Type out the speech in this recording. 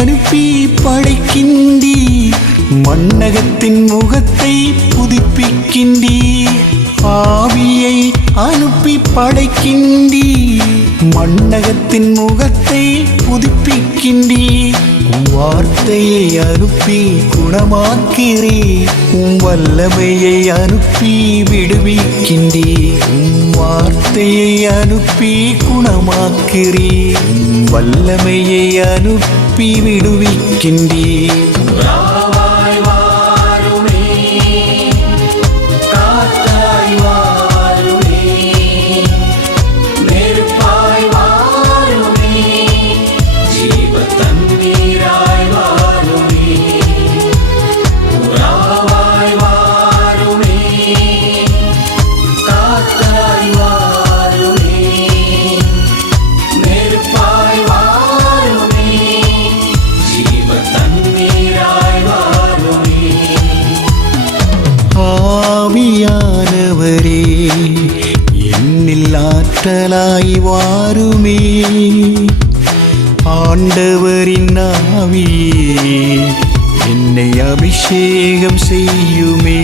அனுப்பி படைக்கின்றீர், மண்ணகத்தின் முகத்தை புதுப்பிக்கின்றீர். ஆவியை அனுப்பி படைக்கின்றீர், மண்ணகத்தின் முகத்தை புதுப்பிக்கின்றீர். வார்த்தையை அனுப்பி குணமாக்கிறீர், வல்லமையை அனுப்பி விடுவிக்கின்றீர். வார்த்தையை அனுப்பி குணமாக்கிறீர், வல்லமையை அனுப்பி விடுவிக்கின்றீர். ஆவியானவரே, என்னில் ஆற்றலாய் வாருமே. ஆண்டவரின் ஆவியே, என்னை அபிஷேகம் செய்யுமே.